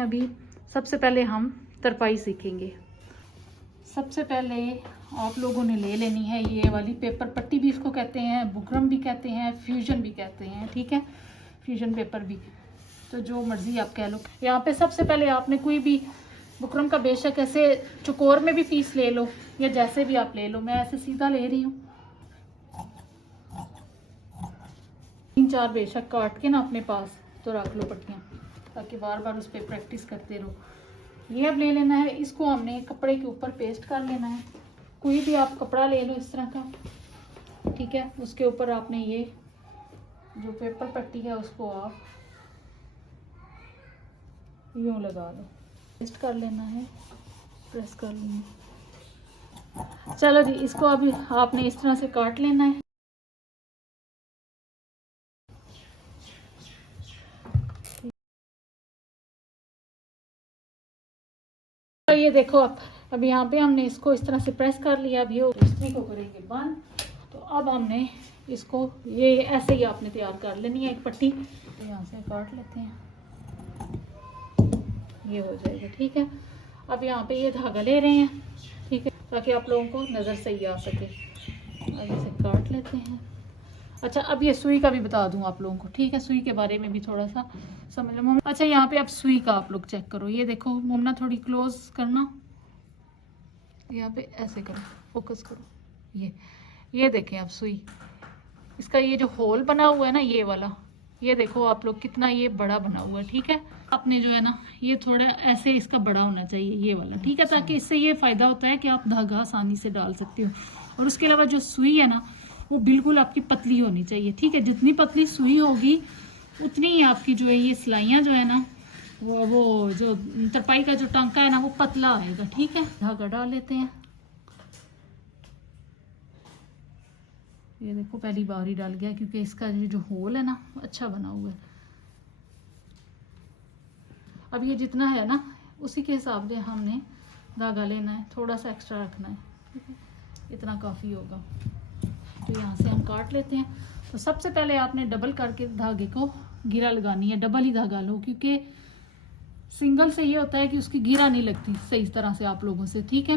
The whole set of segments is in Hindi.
हैं अभी। सबसे पहले हम तरपाई सीखेंगे। सबसे पहले आप लोगों ने ले लेनी है ये वाली पेपर पट्टी, भी इसको कहते हैं, बुकरम भी कहते हैं, फ्यूजन भी कहते हैं, ठीक है, फ्यूजन पेपर भी, तो जो मर्जी आप कह लो। यहाँ पे सबसे पहले आपने कोई भी बुकरम का बेशक ऐसे चुकोर में भी पीस ले लो या जैसे भी आप ले लो, मैं ऐसे सीधा ले रही हूँ। 3-4 बेशक काट के ना अपने पास तो रख लो पट्टियाँ, ताकि बार बार उस पर प्रैक्टिस करते रहो। ये अब ले लेना है, इसको हमने कपड़े के ऊपर पेस्ट कर लेना है। कोई भी आप कपड़ा ले लो इस तरह का, ठीक है, उसके ऊपर आपने ये जो पेपर पट्टी है उसको आप यूँ लगा लो, पेस्ट कर लेना है, प्रेस कर लेना। चलो जी, इसको अभी आपने इस तरह से काट लेना है। तो ये देखो अब यहाँ पे हमने इसको इस तरह से प्रेस कर लिया। अब ये इस्त्री को करेंगे बंद। तो अब हमने इसको ये ऐसे ही आपने तैयार कर लेनी है एक पट्टी। तो यहाँ से काट लेते हैं, ये हो जाएगा, ठीक है। अब यहाँ पे ये धागा ले रहे हैं, ठीक है, ताकि आप लोगों को नज़र सही आ सके। अब इसे काट लेते हैं। अच्छा, अब ये सुई का भी बता दूं आप लोगों को, ठीक है, सुई के बारे में भी थोड़ा सा समझ लो। अच्छा, यहाँ पे अब सुई का आप लोग चेक करो। ये देखो मुमना, थोड़ी क्लोज करना, यहाँ पे ऐसे करो, फोकस करो। ये देखें आप सुई, इसका ये जो होल बना हुआ है ना, ये वाला, ये देखो आप लोग कितना ये बड़ा बना हुआ है, ठीक है। आपने जो है ना ये थोड़ा ऐसे इसका बड़ा होना चाहिए, ये वाला, ठीक है, ताकि इससे ये फ़ायदा होता है कि आप धागा आसानी से डाल सकते हो। और उसके अलावा जो सुई है ना वो बिल्कुल आपकी पतली होनी चाहिए, ठीक है। जितनी पतली सुई होगी उतनी ही आपकी जो है ये सिलाइयाँ जो है ना वो जो तरपाई का जो टांका है ना वो पतला आएगा, ठीक है। धागा डाल लेते हैं। ये देखो पहली बार ही डाल गया, क्योंकि इसका ये जो होल है ना अच्छा बना हुआ है। अब ये जितना है ना उसी के हिसाब से हमने धागा लेना है, थोड़ा सा एक्स्ट्रा रखना है, ठीक है, इतना काफ़ी होगा। तो यहाँ से हम काट लेते हैं। तो सबसे पहले आपने डबल करके धागे को गिरा लगानी है। डबल ही धागा लो, क्योंकि सिंगल से ये होता है कि उसकी गिरा नहीं लगती सही तरह से आप लोगों से, ठीक है।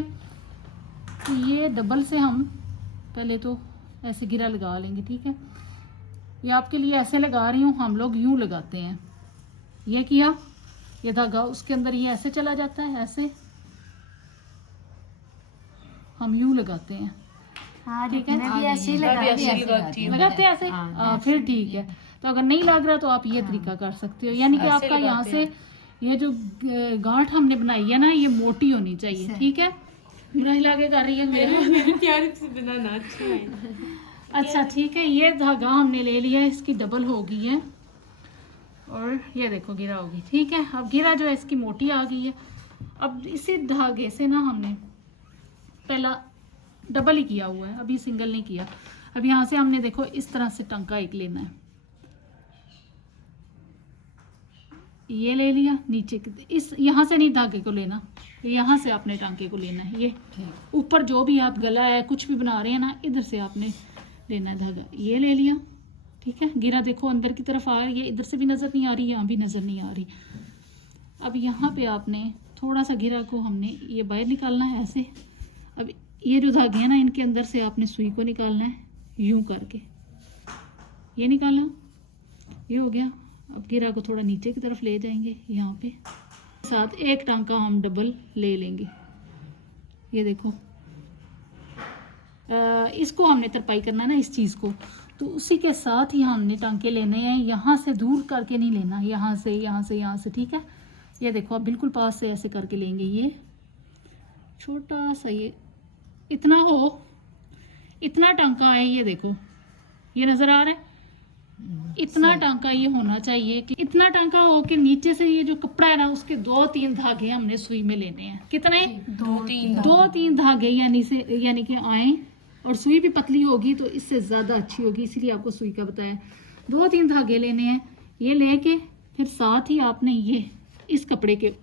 तो ये डबल से हम पहले तो ऐसे गिरा लगा लेंगे, ठीक है। ये आपके लिए ऐसे लगा रही हूँ, हम लोग यूँ लगाते हैं। ये किया, ये धागा उसके अंदर ये ऐसे चला जाता है, ऐसे हम यूँ लगाते हैं, ठीक है। लगाते हैं ऐसे, फिर ठीक है। तो अगर नहीं लग रहा तो आप ये तरीका कर सकते हो, यानी कि आपका यहाँ से ये जो गांठ हमने बनाई है ना ये मोटी होनी चाहिए, ठीक है। पूरा हिला के कर रही है मेरे प्यार से बनाना, अच्छा ठीक है। ये धागा हमने ले लिया, इसकी डबल हो गई है और ये देखो गिरा होगी, ठीक है। अब गिरा जो है इसकी मोटी आ गई है। अब इसी धागे से ना हमने पहला डबल ही किया हुआ है, अभी सिंगल नहीं किया। अब यहाँ से हमने देखो इस तरह से टांका एक लेना है, ये ले लिया नीचे इस यहाँ से नहीं धागे को लेना, यहाँ से आपने टांके को लेना है। ये ऊपर जो भी आप गला है कुछ भी बना रहे हैं ना, इधर से आपने लेना है धागा, ये ले लिया, ठीक है। गिरा देखो अंदर की तरफ आ रही है, इधर से भी नज़र नहीं आ रही, यहाँ भी नज़र नहीं आ रही। अब यहाँ पे आपने थोड़ा सा गिरा को हमने ये बाहर निकालना है ऐसे। अब ये जो धागे हैं ना इनके अंदर से आपने सुई को निकालना है, यूं करके ये निकाला, ये हो गया। अब गिरा को थोड़ा नीचे की तरफ ले जाएंगे, यहाँ पे साथ एक टांका हम डबल ले लेंगे। ये देखो इसको हमने तरपाई करना है ना इस चीज़ को, तो उसी के साथ ही हमने टांके लेने हैं। यहाँ से दूर करके नहीं लेना, यहाँ से यहाँ से यहाँ से, ठीक है। ये देखो आप बिल्कुल पास से ऐसे करके लेंगे, ये छोटा सा ये इतना हो, इतना टांका है, ये देखो ये नज़र आ रहा है, इतना टांका ये होना चाहिए कि इतना टांका हो कि नीचे से ये जो कपड़ा है ना उसके 2-3 धागे हमने सुई में लेने हैं। कितने? 2-3 धागे यानी कि आए, और सुई भी पतली होगी तो इससे ज़्यादा अच्छी होगी, इसीलिए आपको सुई का बताया। 2-3 धागे लेने हैं, ये लेके फिर साथ ही आपने ये इस कपड़े के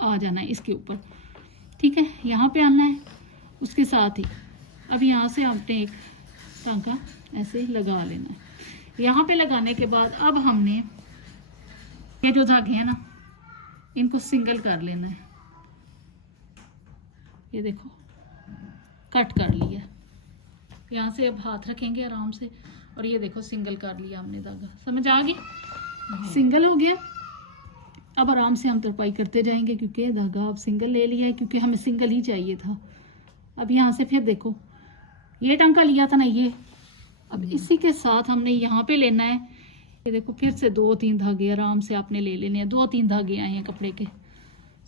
आ जाना है इसके ऊपर, ठीक है, यहाँ पे आना है उसके साथ ही। अब यहाँ से आपने एक टांका ऐसे लगा लेना है। यहाँ पे लगाने के बाद अब हमने ये जो धागे हैं ना इनको सिंगल कर लेना है। ये देखो कट कर लिया, यहाँ से अब हाथ रखेंगे आराम से और ये देखो सिंगल कर लिया हमने धागा, समझ आ गई? सिंगल हो गया। अब आराम से हम तरपाई करते जाएंगे क्योंकि धागा अब सिंगल ले लिया है, क्योंकि हमें सिंगल ही चाहिए था। अब यहाँ से फिर देखो ये टांका लिया था ना ये, अब इसी के साथ हमने यहाँ पे लेना है। ये देखो फिर से 2-3 धागे आराम से आपने ले लेने हैं। 2-3 धागे आए हैं कपड़े के,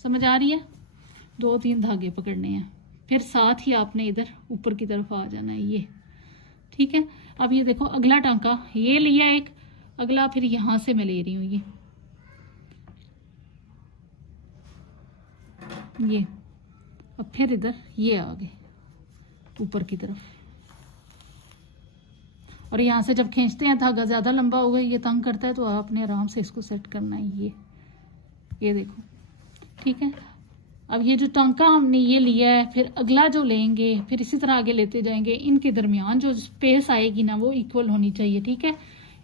समझ आ रही है? 2-3 धागे पकड़ने हैं, फिर साथ ही आपने इधर ऊपर की तरफ आ जाना है ये, ठीक है। अब ये देखो अगला टांका ये लिया एक, अगला फिर यहाँ से मैं ले रही हूँ ये, अब फिर इधर ये आ गए ऊपर की तरफ। और यहाँ से जब खींचते हैं धागा ज़्यादा लंबा हो गया, ये तंग करता है, तो आपने आराम से इसको सेट करना है ये देखो, ठीक है। अब ये जो टांका हमने ये लिया है, फिर अगला जो लेंगे फिर इसी तरह आगे लेते जाएंगे। इनके दरमियान जो स्पेस आएगी ना वो इक्वल होनी चाहिए, ठीक है।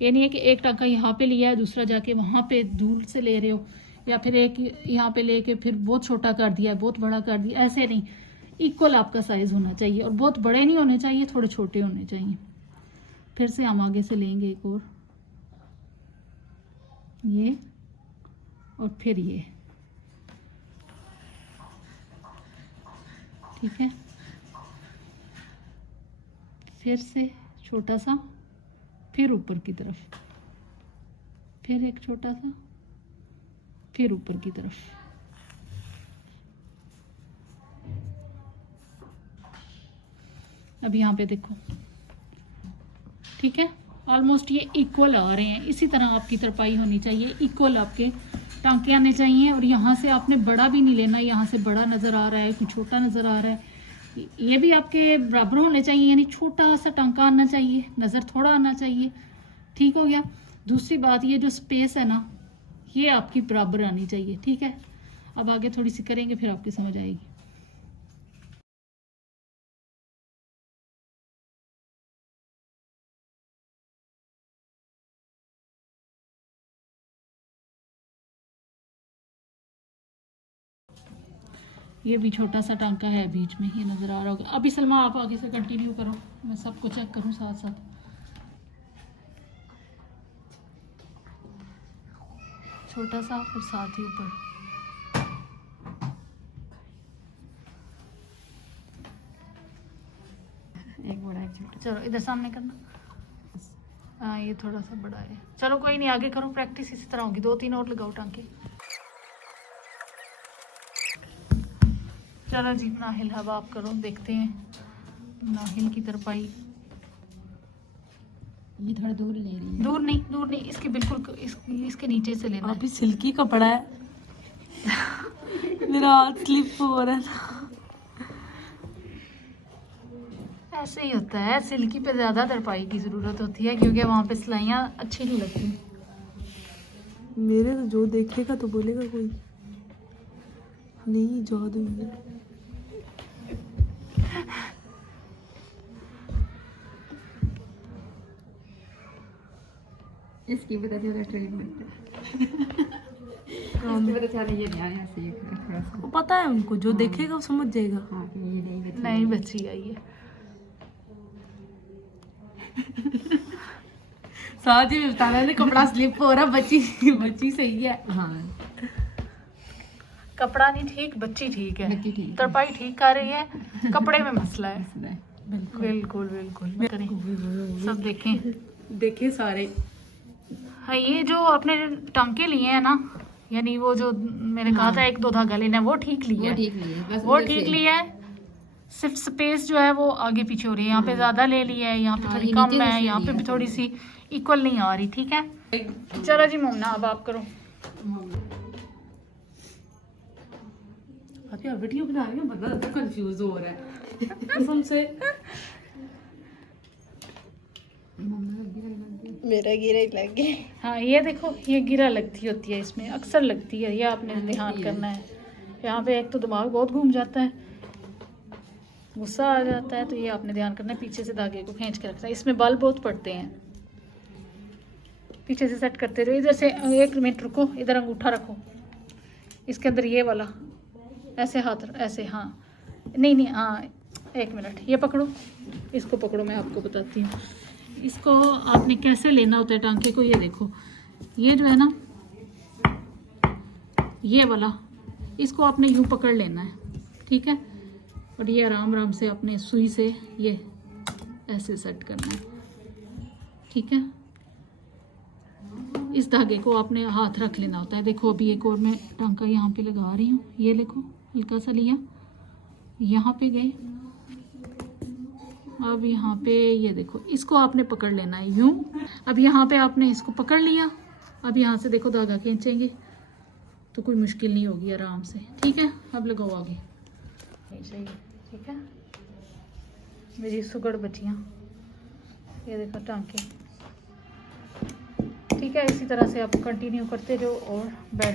ये नहीं है कि एक टांका यहाँ पे लिया है दूसरा जाके वहाँ पे दूर से ले रहे हो, या फिर एक यहाँ पे लेके फिर बहुत छोटा कर दिया है बहुत बड़ा कर दिया, ऐसे नहीं। इक्वल आपका साइज होना चाहिए और बहुत बड़े नहीं होने चाहिए, थोड़े छोटे होने चाहिए। फिर से हम आगे से लेंगे एक और ये, और फिर ये, ठीक है। फिर से छोटा सा, फिर ऊपर की तरफ, फिर एक छोटा सा, फिर ऊपर की तरफ। अब यहाँ पे देखो, ठीक है। ऑलमोस्ट ये इक्वल आ रहे हैं, इसी तरह आपकी तरपाई होनी चाहिए, इक्वल आपके टांके आने चाहिए। और यहाँ से आपने बड़ा भी नहीं लेना, यहाँ से बड़ा नज़र आ रहा है कुछ छोटा नज़र आ रहा है, ये भी आपके बराबर होने चाहिए, यानी छोटा सा टांका आना चाहिए, नज़र थोड़ा आना चाहिए, ठीक हो गया। दूसरी बात ये जो स्पेस है ना ये आपकी बराबर आनी चाहिए, ठीक है। अब आगे थोड़ी सी करेंगे फिर आपकी समझ आएगी। ये भी छोटा सा टांका है बीच में, ये नज़र आ रहा होगा। अभी सलमा आप आगे से कंटिन्यू करो, मैं सबको चेक करूं साथ साथ। छोटा सा फिर साथ ही ऊपर, एक बड़ा एक छोटा। चलो इधर सामने करना। हाँ ये थोड़ा सा बड़ा है, चलो कोई नहीं, आगे करो प्रैक्टिस, इसी तरह होगी। 2-3 और लगाओ टांके। चलो जी नाहिल अब आप करो, देखते हैं नाहिल की तरपाई। ये थोड़ा दूर ले रही है। दूर नहीं, इसके बिल्कुल इसके नीचे से लेना है। अभी सिल्की कपड़ा है मेरा हाथ स्लिप हो रहा है। ऐसे ही होता है, सिल्की पे ज़्यादा तरपाई की ज़रूरत होती है क्योंकि वहाँ पे सिलाइयाँ अच्छी नहीं लगती। मेरे तो जो देखेगा तो बोलेगा कोई नहीं जादू है। इसकी बता दियो स्टोरी पता चल ये ध्यान ऐसे थोड़ा सा। वो पता है उनको, जो देखेगा वो समझ जाएगा। हाँ ये नहीं बची आई है। साथ ही बता रहे कपड़ा स्लिप हो रहा, बच्ची सही है। हाँ कपड़ा नहीं ठीक, बच्ची ठीक है, बच्ची ठीक है। तरपाई ठीक कर रही है, कपड़े में मसला है। बिल्कुल बिल्कुल करें, सब देखें, देखे सारे। हाँ ये जो आपने टांके लिए हैं ना, यानी वो जो मैंने कहा था 1-2 धागा लेना है, वो ठीक लिया है, वो ठीक लिया है। सिर्फ स्पेस जो है वो आगे पीछे हो रही है, यहाँ पे ज्यादा ले लिया है, यहाँ पे थोड़ी कम है, यहाँ पे भी थोड़ी सी इक्वल नहीं आ रही, ठीक है। चलो जी मोमना अब आप करो। अभी वीडियो बना रही हूँ, बंदा तो कंफ्यूज हो रहा है कसम से। मेरा गिरा ही लग गया। हाँ ये देखो, ये गिरा लगती होती है, इसमें अक्सर लगती है, ये आपने ध्यान करना है। यहाँ पे एक तो दिमाग बहुत घूम जाता है, गुस्सा आ जाता है, तो ये आपने ध्यान करना है। पीछे से धागे को खींच के रखना है, इसमें बल बहुत पड़ते हैं, पीछे से सेट करते रहो। इधर से 1 मिनट रुको, इधर अंगूठा रखो, इसके अंदर ये वाला ऐसे हाथ ऐसे, हाँ नहीं नहीं, हाँ एक मिनट, ये पकड़ो, इसको पकड़ो, मैं आपको बताती हूँ इसको आपने कैसे लेना होता है टांके को। ये देखो, ये जो है ना, ये वाला, इसको आपने यूँ पकड़ लेना है, ठीक है। और ये आराम आराम से अपने सुई से ये ऐसे सेट करना है, ठीक है। इस धागे को आपने हाथ रख लेना होता है। देखो अभी एक और मैं टांका यहाँ पे लगा रही हूँ, ये देखो हल्का सा लिया, यहाँ पे गए, अब यहाँ पे ये देखो, इसको आपने पकड़ लेना है यूँ। अब यहाँ पे आपने इसको पकड़ लिया, अब यहाँ से देखो धागा खींचेंगे तो कोई मुश्किल नहीं होगी, आराम से, ठीक है। अब लगाओ आगे, चाहिए, ठीक है। मेरी सुगड़ बच्चियाँ, ये देखो टांके, ठीक है। इसी तरह से आप कंटिन्यू करते रहो और बैठ